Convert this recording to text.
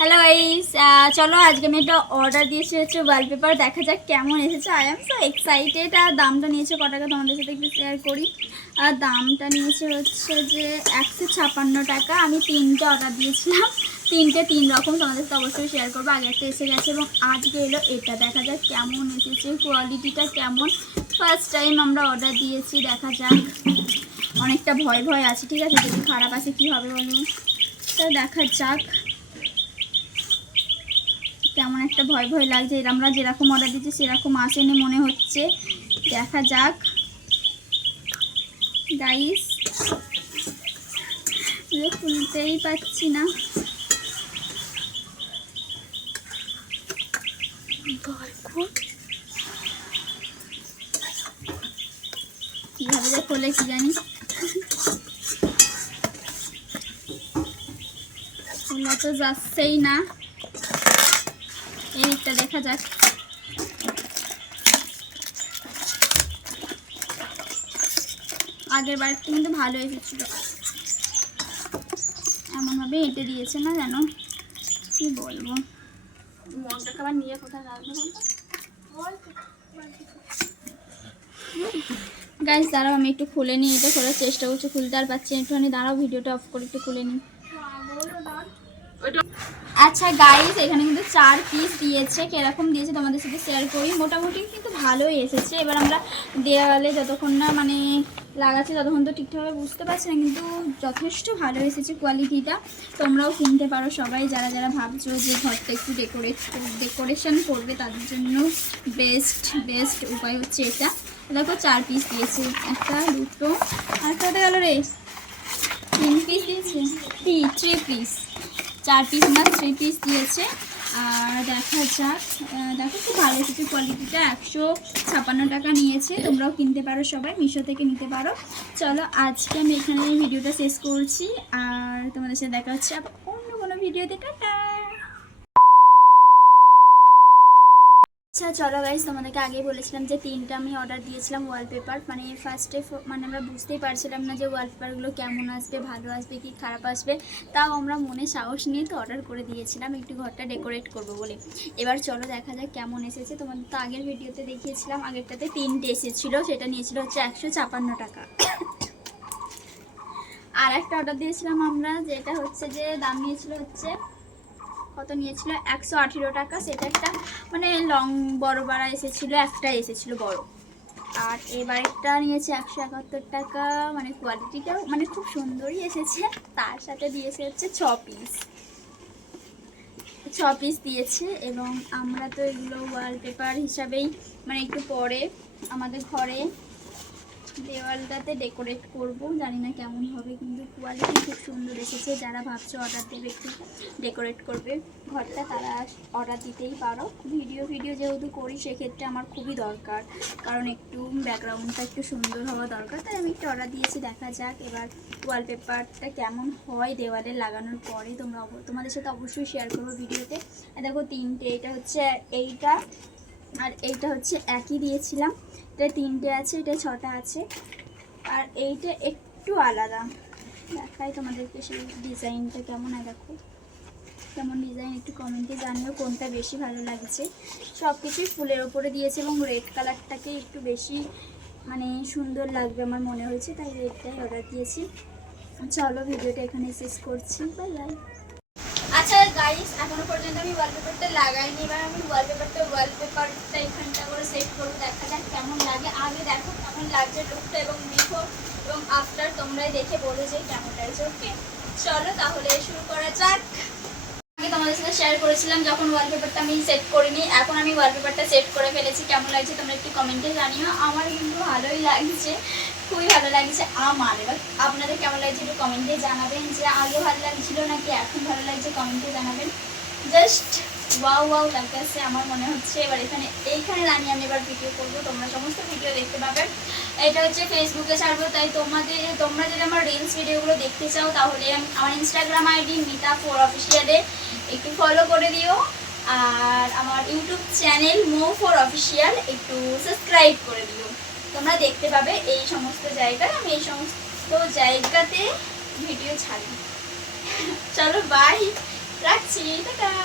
Hello guys চলো আজকে আমি একটা অর্ডার দিয়েছি হচ্ছে ওয়ালপেপার দেখা যাক কেমন এসেছে। আই এম সো এক্সাইটেড আর দামটা নিয়েছে ক টাকা তোমাদের সাথে একটু শেয়ার করি। আর দামটা নিয়েছে হচ্ছে যে একশো ছাপান্ন টাকা। আমি তিনটে অর্ডার দিয়েছিলাম। তিনটে তিন রকম তোমাদের সাথে অবশ্যই শেয়ার করব। আগে একটা এসে গেছে এবং আজকে এলো এটা। দেখা যাক কেমন এসেছে কোয়ালিটিটা কেমন। ফার্স্ট টাইম আমরা অর্ডার দিয়েছি, দেখা যাক। অনেকটা ভয় ভয় আছে, ঠিক আছে? যদি খারাপ আছে কী হবে বলুন? তো দেখা যাক। কেমন একটা ভয় ভয় লাগছে। এর আমরা যেরকম অর্ডার দিচ্ছি সেরকম আসেনি মনে হচ্ছে। দেখা যাক। গাইস খুলতেই পাচ্ছি না। কীভাবে যে খোলে কি জানি। খোলা তো যাচ্ছেই না। এইটা দেখা যাক। আগের বারটা কিন্তু ভালো এসেছিল। এমনভাবে এঁটে দিয়েছে না জানো কি বলব? মনটা খাবার নিয়ে কোথায় রাখব গাইজ দাঁড়াও আমি একটু খুলে নিই এটা খোলার চেষ্টা করছি। খুলতে আর পাচ্ছি না। একটুখানি দাঁড়াও ভিডিওটা অফ করে একটু খুলে নিই। আচ্ছা গাইস এখানে কিন্তু চার পিস দিয়েছে। কীরকম দিয়েছে তোমাদের সাথে শেয়ার করি। মোটামুটি কিন্তু ভালোই এসেছে। এবার আমরা দেওয়ালে যতক্ষণ না মানে লাগাচ্ছি, ততক্ষণ তো ঠিকঠাকভাবে বুঝতে পারছি না, কিন্তু যথেষ্ট ভালো এসেছে কোয়ালিটিটা তোমরাও কিনতে পারো সবাই। যারা যারা ভাবছ যে ঘরটা একটু ডেকোরেট ডেকোরেশন করবে, তাদের জন্য বেস্ট বেস্ট উপায় হচ্ছে এটা। দেখো, চার পিস দিয়েছে। একটা, দুটো, আর একটা গেল রে? তিন পিস দিয়েছে? থ্রি থ্রি পিস চার পিস না থ্রি পিস দিয়েছে। আর দেখা যাক দেখো খুব ভালো এসেছে কোয়ালিটিটা একশো ছাপান্ন টাকা নিয়েছে। তোমরাও কিনতে পারো সবাই, মিশো থেকে নিতে পারো। চলো, আজকে আমি এখানে ভিডিওটা শেষ করছি। আর তোমাদের সাথে দেখা হচ্ছে অন্য কোনো ভিডিওতে। টাটা! আচ্ছা চলো গাইজ তোমাদেরকে আগেই বলেছিলাম যে তিনটা আমি অর্ডার দিয়েছিলাম ওয়ালপেপার মানে ফার্স্টে মানে আমরা বুঝতেই পারছিলাম না যে ওয়ালপেপারগুলো কেমন আসবে, ভালো আসবে কি খারাপ আসবে। তাও আমরা মনে সাহস নিয়ে তো অর্ডার করে দিয়েছিলাম, একটু ঘরটা ডেকোরেট করব বলে। এবার চলো দেখা যাক কেমন এসেছে। তোমাদের তো আগের ভিডিওতে দেখিয়েছিলাম, আগেরটাতে তিনটে এসেছিল, সেটা নিয়েছিল হচ্ছে একশো ছাপান্ন টাকা। আর একটা অর্ডার দিয়েছিলাম আমরা, যেটা হচ্ছে যে দাম নিয়েছিল হচ্ছে কত নিয়েছিল? একশো আঠেরো টাকা। সেটা একটা মানে লং বড় বাড়া এসেছিল, একটা এসেছিল বড়। আর এবার একটা নিয়েছে একশো একাত্তর টাকা। মানে কোয়ালিটিটাও মানে খুব সুন্দরই এসেছে। তার সাথে দিয়েছে হচ্ছে ছ পিস ছ পিস দিয়েছে এবং আমরা তো এগুলো ওয়ালপেপার হিসাবেই মানে একটু পরে আমাদের ঘরে দেওয়ালটাতে ডেকোরেট করব। জানি না কেমন হবে, কিন্তু কোয়ালিটি খুব সুন্দর এসেছে। যারা ভাবছ অর্ডার দেবে, একটু ডেকোরেট করবে। ঘরটা তারা অর্ডার দিতেই পারো। ভিডিও ভিডিও যেহেতু করি, সেক্ষেত্রে আমার খুবই দরকার। কারণ একটু ব্যাকগ্রাউন্ডটা একটু সুন্দর হওয়া দরকার। তাই আমি একটু অর্ডার দিয়েছি, দেখা যাক এবার ওয়ালপেপারটা কেমন হয় দেওয়ালে লাগানোর পরে। তোমরা তোমাদের সাথে অবশ্যই শেয়ার করব ভিডিওতে। দেখো তিনটে, এটা হচ্ছে এইটা, আর এইটা হচ্ছে একই দিয়েছিলাম। এটা তিনটে আছে, এটা ছটা আছে। আর এইটা একটু আলাদা। দেখাই তোমাদেরকে সেই ডিজাইনটা কেমন হয় দেখো। কেমন ডিজাইন, একটু কমেন্টে জানিও কোনটা বেশি ভালো লাগছে। সব কিছুই ফুলের ওপরে দিয়েছে এবং রেড কালারটাকে একটু বেশি মানে সুন্দর লাগবে আমার মনে হয়েছে, তাই রেডটাই অর্ডার দিয়েছি। চলো ভিডিওটা এখানে শেষ করছি। বাই বাই আচ্ছা গাইস এখনও পর্যন্ত আমি ওয়ালপেপারটা লাগাইনি, এবার আমি ওয়ালপেপারটা ওয়ালপেপারটা এখানটা করব দেখা যাক কেমন লাগে। আগে দেখো কেমন লাগছে লুকটা এবং বিফোর এবং আফটার তোমরাই দেখে বলো যে কেমন লাগছে ওকে চলো তাহলে শুরু করা যাক। আমি তোমাদের সাথে শেয়ার করেছিলাম যখন ওয়ালপেপারটা আমি সেট করিনি, এখন আমি ওয়ালপেপারটা সেট করে ফেলেছি। কেমন লাগছে তোমরা একটু কমেন্টে জানিও। আমার কিন্তু ভালোই লাগছে, খুবই ভালো লাগছে আমার। এবার আপনাদের কেমন লাগছে একটু কমেন্টে জানাবেন যে আগে ভালো লাগছিল নাকি এখন ভালো লাগছে কমেন্টে জানাবেন। জাস্ট ওয়াও ওয়াও লাগতেছে আমার মনে হচ্ছে। এবার এখানে, এইখানে দাঁড়িয়ে আমি এবার ভিডিও করব। তোমরা সমস্ত ভিডিও দেখতে পাবে। এটা হচ্ছে ফেসবুকে ছাড়বো। তাই তোমাদের, তোমরা যদি আমার রিলস ভিডিওগুলো দেখতে চাও, তাহলে আমি- আমার ইনস্টাগ্রাম আইডি মিতা ফোর অফিসিয়ালে একটু ফলো করে দিও। আর আমার ইউটিউব চ্যানেল মো ফোর অফিসিয়াল একটু সাবস্ক্রাইব করে দিও। তোমরা দেখতে পাবে এই সমস্ত জায়গায়। আমি এই সমস্ত জায়গাতে ভিডিও ছাড়ি। চলো বাই রাখছি। টাটা।